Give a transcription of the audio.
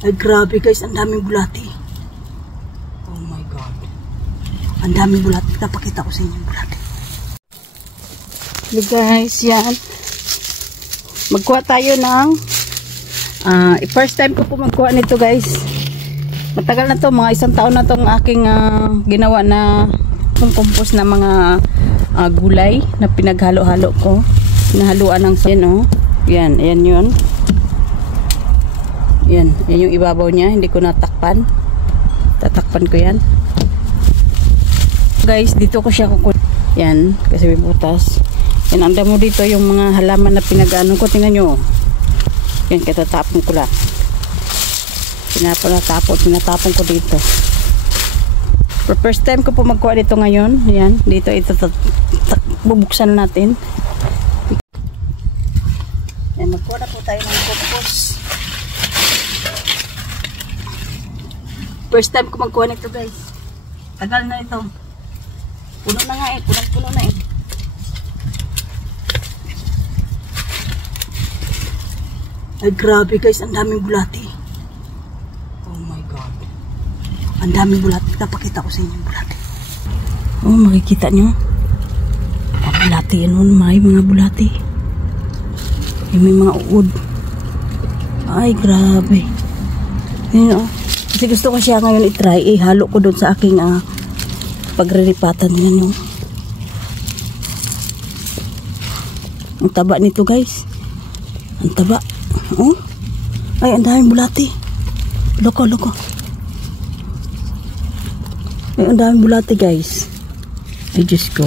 Ay grabe guys, ang daming bulati. Oh my god. Ang daming bulati. Napakita ko sa inyo yung bulati. Hello guys, yan. Magkuha tayo ng first time ko po magkuha nito guys. Matagal na to, mga 1 taon na tong aking ginawa na compost na mga gulay na pinaghalo-halo ko. Pinahaluan ng yan oh. Yan, ayan yun. Yan yung ibabaw niya, hindi ko natakpan. Tatakpan ko yan. Guys, dito ko siya kukunin. Yan, kasi may butas. Yan, ang damo dito yung mga halaman na pinag-ano ko. Tingnan nyo. Yan, katatapon ko lang. Pinatapon ko dito. For first time ko po magkuha dito ngayon. Yan, dito ito bubuksan natin. Yan, magkuha na po tayo ng compost. First time ko magkuha nito guys. Tagal na ito. Puno na nga eh. Puno na eh. Ay grabe guys, ang daming bulati. Oh my god. Ang daming bulati. Napakita ko sa inyo yung bulati. Oh, makikita nyo. Ang bulati yan nun. May mga bulati. May mga uod. Ay grabe. Yan oh. Kasi gusto ko siya ngayon i-try. Halo ko doon sa aking pagreripatan. Yan yung ang taba nito guys. Ang taba. Oh? Ay, ang daming bulati. Loko. Ay, ang daming bulati guys. Ay, Diyos ko.